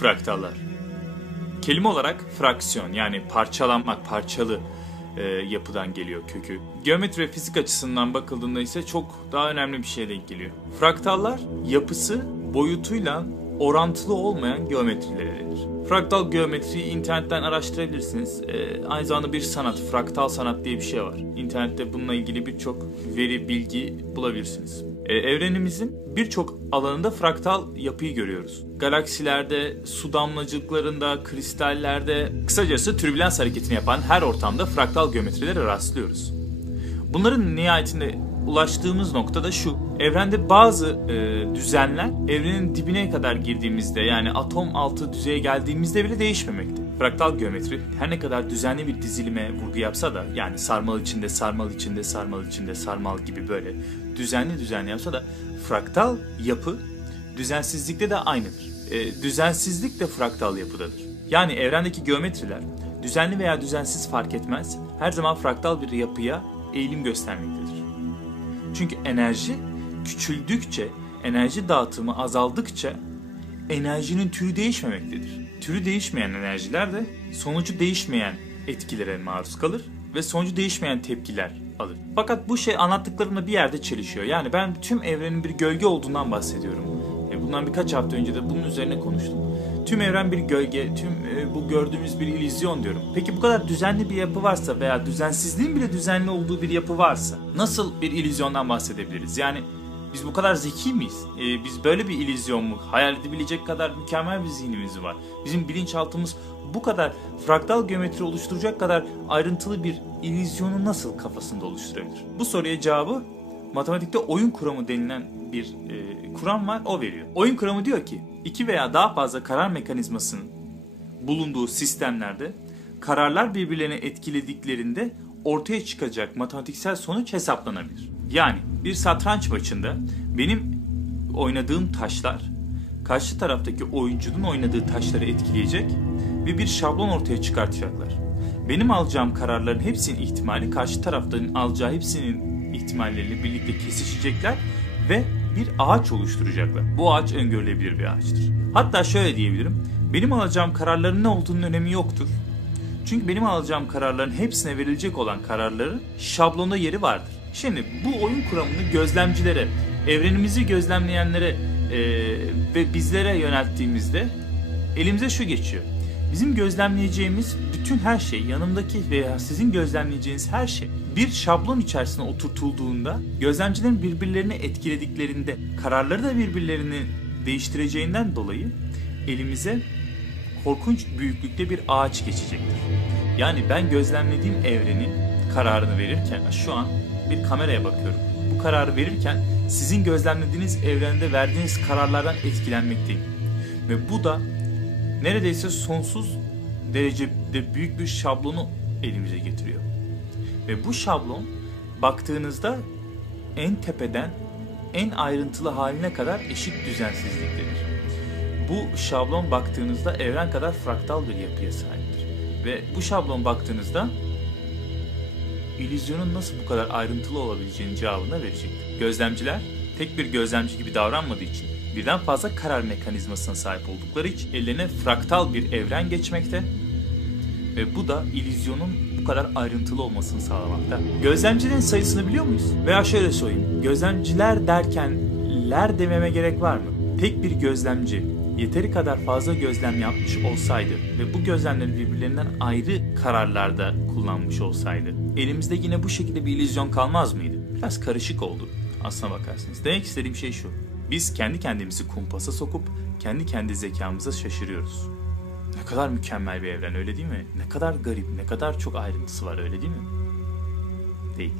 Fraktallar. Kelime olarak fraksiyon yani parçalanmak, parçalı e, yapıdan geliyor kökü. Geometri ve fizik açısından bakıldığında ise çok daha önemli bir şeye denk geliyor. Fraktallar yapısı boyutuyla orantılı olmayan geometrilere denir. Fraktal geometriyi internetten araştırabilirsiniz. E, aynı zamanda bir sanat, fraktal sanat diye bir şey var. İnternette bununla ilgili birçok veri, bilgi bulabilirsiniz. E, evrenimizin birçok alanında fraktal yapıyı görüyoruz. Galaksilerde, su damlacıklarında, kristallerde, kısacası türbülans hareketini yapan her ortamda fraktal geometrilere rastlıyoruz. Bunların nihayetinde ulaştığımız nokta da şu. Evrende bazı e, düzenler evrenin dibine kadar girdiğimizde yani atom altı düzeye geldiğimizde bile değişmemekte. Fraktal geometri her ne kadar düzenli bir dizilime vurgu yapsa da yani sarmal içinde sarmal içinde sarmal içinde sarmal gibi böyle düzenli düzenli yapsa da fraktal yapı düzensizlikte de aynıdır. E, düzensizlik de fraktal yapıdadır. Yani evrendeki geometriler düzenli veya düzensiz fark etmez her zaman fraktal bir yapıya eğilim göstermektedir. Çünkü enerji küçüldükçe, enerji dağıtımı azaldıkça enerjinin türü değişmemektedir. Türü değişmeyen enerjiler de sonucu değişmeyen etkilere maruz kalır ve sonucu değişmeyen tepkiler alır. Fakat bu şey anlattıklarımla bir yerde çelişiyor. Yani ben tüm evrenin bir gölge olduğundan bahsediyorum. E, Bundan birkaç hafta önce de bunun üzerine konuştum. Tüm evren bir gölge, tüm e, bu gördüğümüz bir illüzyon diyorum. Peki bu kadar düzenli bir yapı varsa veya düzensizliğin bile düzenli olduğu bir yapı varsa nasıl bir illüzyondan bahsedebiliriz? Yani biz bu kadar zeki miyiz? E, biz böyle bir illüzyon mu? Hayal edebilecek kadar mükemmel bir zihnimiz var. Bizim bilinçaltımız bu kadar fraktal geometri oluşturacak kadar ayrıntılı bir illüzyonu nasıl kafasında oluşturabilir? Bu soruya cevabı matematikte oyun kuramı denilen bir e, kuram var o veriyor. Oyun kuramı diyor ki iki veya daha fazla karar mekanizmasının bulunduğu sistemlerde kararlar birbirlerini etkilediklerinde ortaya çıkacak matematiksel sonuç hesaplanabilir. Yani bir satranç maçında benim oynadığım taşlar karşı taraftaki oyuncunun oynadığı taşları etkileyecek ve bir şablon ortaya çıkartacaklar. Benim alacağım kararların hepsinin ihtimali karşı taraftan alacağı hepsinin ihtimalleriyle birlikte kesişecekler ve bir ağaç oluşturacaklar. Bu ağaç öngörülebilir bir ağaçtır. Hatta şöyle diyebilirim. Benim alacağım kararların ne olduğunun önemi yoktur. Çünkü benim alacağım kararların hepsine verilecek olan kararların şablonda yeri vardır. Şimdi bu oyun kuramını gözlemcilere, evrenimizi gözlemleyenlere e, ve bizlere yönelttiğimizde elimize şu geçiyor. Bizim gözlemleyeceğimiz bütün her şey, yanımdaki veya sizin gözlemleyeceğiniz her şey bir şablon içerisine oturtulduğunda, gözlemcilerin birbirlerini etkilediklerinde, kararları da birbirlerini değiştireceğinden dolayı elimize korkunç büyüklükte bir ağaç geçecektir. Yani ben gözlemlediğim evrenin kararını verirken şu an bir kameraya bakıyorum. Bu kararı verirken sizin gözlemlediğiniz evrende verdiğiniz kararlardan etkilenmekteyim. Ve bu da neredeyse sonsuz derecede büyük bir şablonu elimize getiriyor. Ve bu şablon baktığınızda en tepeden en ayrıntılı haline kadar eşit düzensizliktedir. Bu şablon baktığınızda evren kadar fraktal bir yapıya sahiptir. Ve bu şablon baktığınızda illüzyonun nasıl bu kadar ayrıntılı olabileceğini cevabını verecektir. Gözlemciler tek bir gözlemci gibi davranmadığı için birden fazla karar mekanizmasına sahip oldukları için ellerine fraktal bir evren geçmekte ve bu da illüzyonun bu kadar ayrıntılı olmasını sağlamakta. Gözlemcilerin sayısını biliyor muyuz? Veya şöyle sorayım. Gözlemciler derken ler dememe gerek var mı? Tek bir gözlemci yeteri kadar fazla gözlem yapmış olsaydı ve bu gözlemleri birbirlerinden ayrı kararlarda kullanmış olsaydı elimizde yine bu şekilde bir illüzyon kalmaz mıydı? Biraz karışık oldu aslına bakarsınız. Demek istediğim şey şu. Biz kendi kendimizi kumpasa sokup kendi kendi zekamıza şaşırıyoruz. Ne kadar mükemmel bir evren öyle değil mi? Ne kadar garip, ne kadar çok ayrıntısı var öyle değil mi? Değil.